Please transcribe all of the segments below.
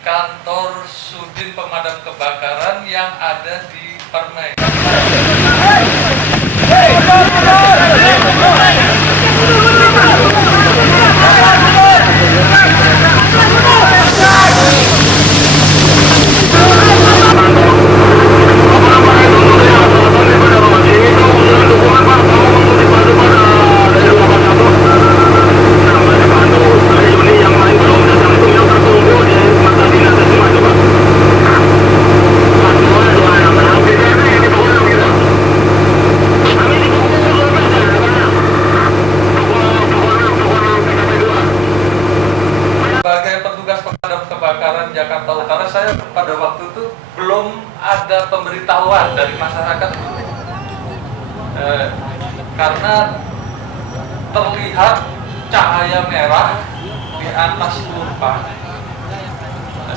kantor Sudin Pemadam Kebakaran yang ada di Permai. Sebagai petugas pemadam kebakaran Jakarta Utara, saya pada waktu itu belum ada pemberitahuan dari masyarakat karena terlihat cahaya merah di atas pelumpang.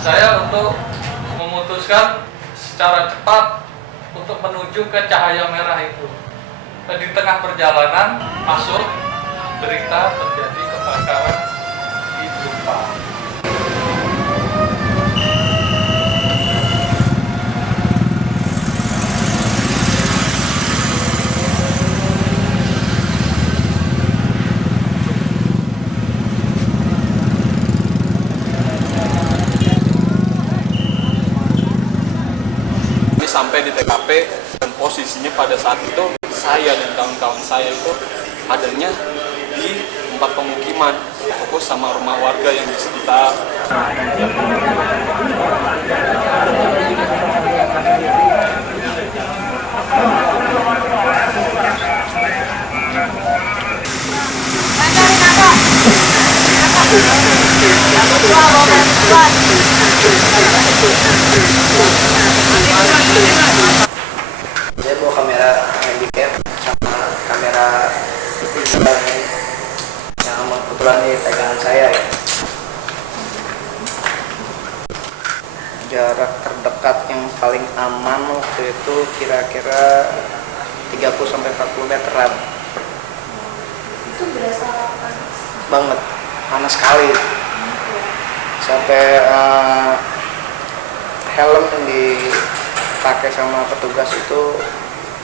Saya untuk memutuskan secara cepat untuk menuju ke cahaya merah itu. Di tengah perjalanan masuk berita terjadi kebakaran di pelumpang. Sampai di TKP dan posisinya pada saat itu saya dan kawan-kawan saya itu adanya di tempat pemukiman, fokus sama rumah warga yang di sekitar. Saya bawa kamera handicap sama kamera yang kebetulan di pegangan saya ya. Jarak terdekat yang paling aman waktu itu kira-kira 30-40 meteran. Itu berasa panas Banget, panas sekali. Sampai helm yang dipakai sama petugas itu,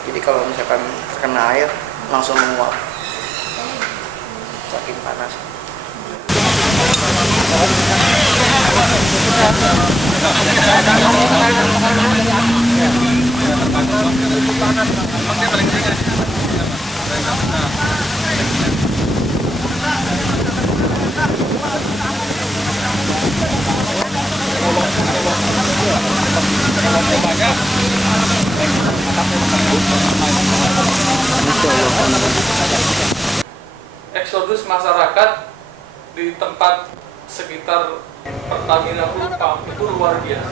jadi kalau misalkan kena air langsung menguap, saking panas. Eksodus masyarakat di tempat sekitar Pertamina Pelumpang itu luar biasa.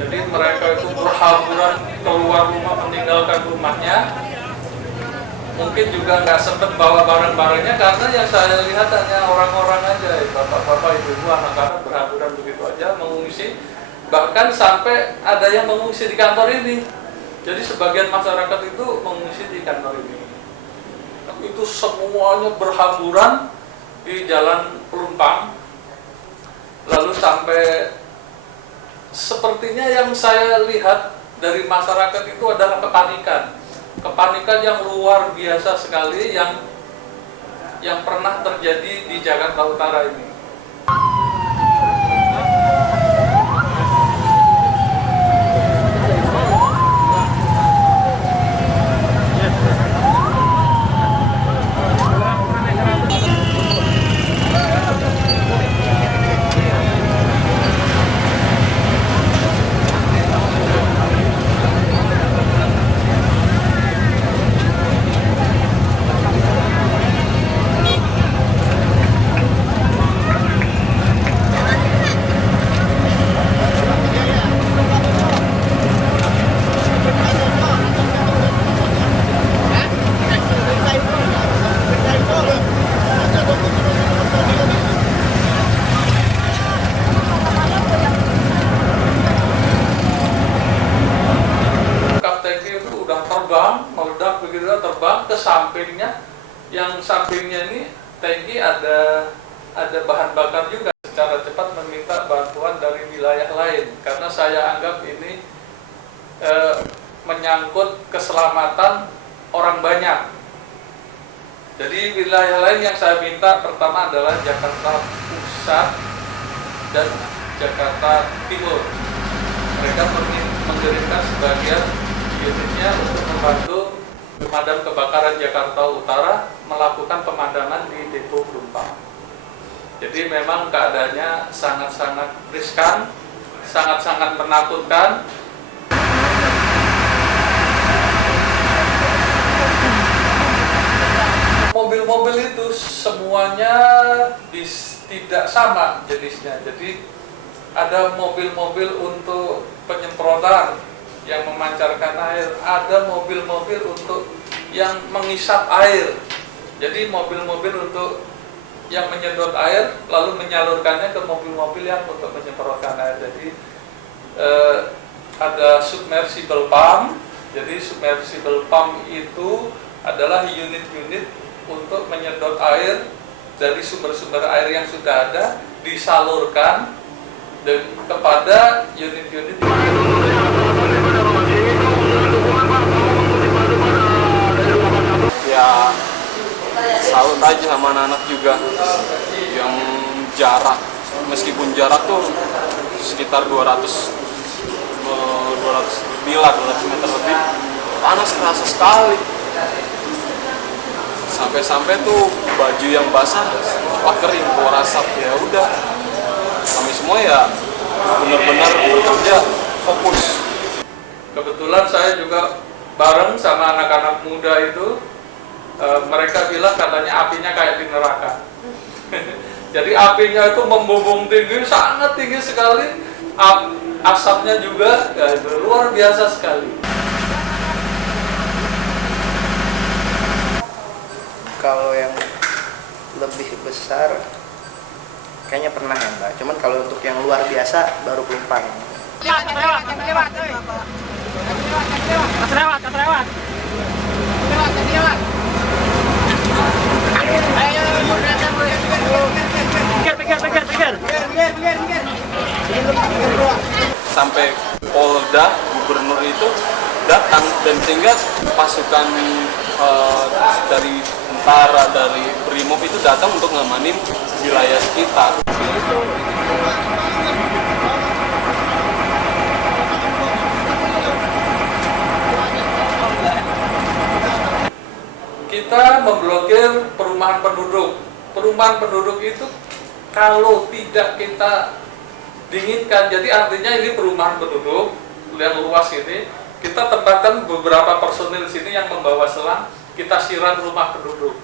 Jadi mereka itu berhamburan keluar rumah, meninggalkan rumahnya. Mungkin juga nggak sempat bawa barang-barangnya karena yang saya lihat hanya orang-orang aja, bapak-bapak, ibu-ibu, anak-anak berhamburan begitu aja mengungsi. Bahkan sampai ada yang mengungsi di kantor ini. Jadi sebagian masyarakat itu mengungsi di kantor ini. Itu semuanya berhamburan di Jalan Pelumpang, lalu sampai sepertinya yang saya lihat dari masyarakat itu adalah kepanikan yang luar biasa sekali yang pernah terjadi di Jakarta Utara ini. yang sampingnya ini tangki ada bahan bakar juga. Secara cepat meminta bantuan dari wilayah lain, karena saya anggap ini menyangkut keselamatan orang banyak. Jadi wilayah lain yang saya minta pertama adalah Jakarta Pusat dan Jakarta Timur. Mereka mengirimkan sebagian unitnya untuk membantu pemadam kebakaran Jakarta Utara melakukan pemadaman di depo Pelumpang. Jadi memang keadaannya sangat-sangat riskan, sangat-sangat menakutkan. Mobil-mobil itu semuanya tidak sama jenisnya. Jadi ada mobil-mobil untuk penyemprotan yang memancarkan air, ada mobil-mobil untuk yang mengisap air. Jadi mobil-mobil untuk yang menyedot air lalu menyalurkannya ke mobil-mobil yang untuk menyemprotkan air. Jadi ada submersible pump. Jadi submersible pump itu adalah unit-unit untuk menyedot air dari sumber-sumber air yang sudah ada, disalurkan kepada unit-unit. Ya salut aja sama anak-anak juga yang jarak, meskipun jarak tuh sekitar 200 lebih lah, 200 meter lebih, panas kerasa sekali. Sampai-sampai tuh baju yang basah cepat kering, keluar asap. Ya udah, kami semua ya benar-benar bekerja fokus. Kebetulan saya juga bareng sama anak-anak muda itu, mereka bilang katanya apinya kayak di neraka. Jadi apinya itu membumbung tinggi, sangat tinggi sekali, asapnya juga ya, luar biasa sekali. Kalau yang lebih besar kayaknya pernah ya Mbak, cuman kalau untuk yang luar biasa baru Pelumpang. Sampai Polda, gubernur itu datang, dan sehingga pasukan dari tentara, dari Brimob itu datang untuk ngamanin wilayah sekitar. Kita memblokir perumahan penduduk. Perumahan penduduk itu kalau tidak kita dinginkan, jadi artinya ini perumahan penduduk yang luas ini, kita tempatkan beberapa personil sini yang membawa selang, kita siram rumah penduduk.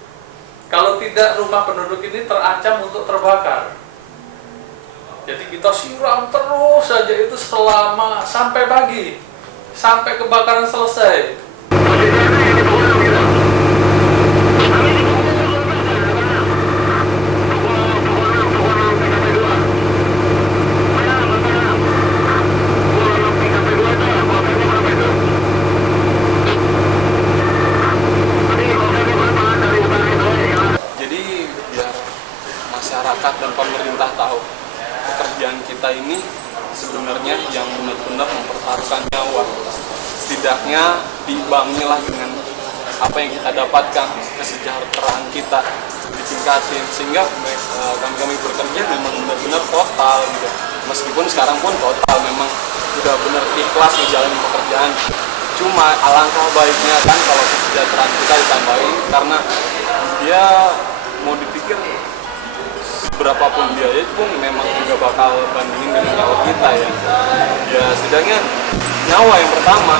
Kalau tidak, rumah penduduk ini terancam untuk terbakar. Jadi kita siram terus saja itu selama sampai pagi, sampai kebakaran selesai. Masyarakat dan pemerintah tahu pekerjaan kita ini sebenarnya yang benar-benar mempertaruhkan nyawa. Setidaknya diimbangi lah dengan apa yang kita dapatkan, kesejahteraan kita ditingkatin, sehingga kami bekerja memang benar-benar total gitu. Meskipun sekarang pun total memang udah benar ikhlas menjalani pekerjaan. Cuma alangkah baiknya kan kalau kesejahteraan kita ditambahin, karena dia mau dipikir berapapun biaya pun memang juga bakal bandingin dengan nyawa kita ya. Ya setidaknya nyawa yang pertama.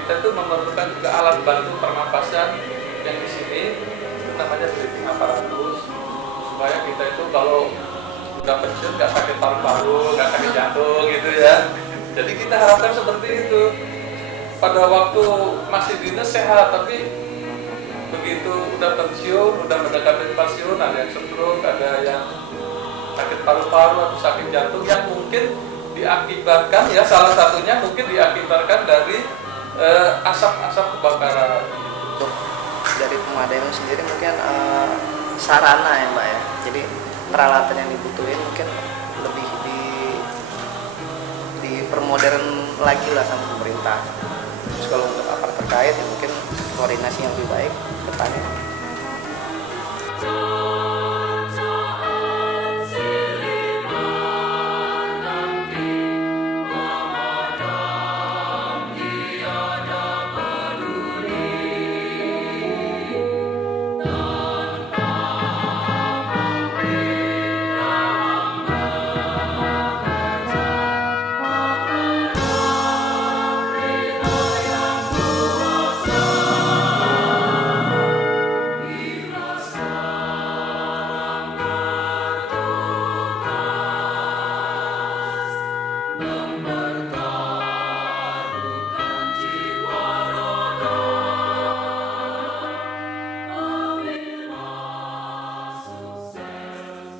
Kita tuh memerlukan juga alat bantu pernapasan yang di sini itu namanya breathing apparatus, supaya kita itu kalau udah pensiun nggak sakit paru-paru, nggak sakit jantung gitu ya. Jadi kita harapkan seperti itu. Pada waktu masih dinas sehat, tapi begitu udah pensiun, udah mendekati pensiun, ada yang stroke, ada yang sakit paru-paru atau sakit jantung yang mungkin diakibatkan ya, salah satunya mungkin diakibatkan dari asap-asap kebakaran. Untuk dari pemadam sendiri mungkin sarana ya Mbak ya, jadi peralatan yang dibutuhin mungkin lebih dipermodern lagi lah sama pemerintah. Terus kalau untuk aparat terkait ya mungkin koordinasi yang lebih baik ke depannya.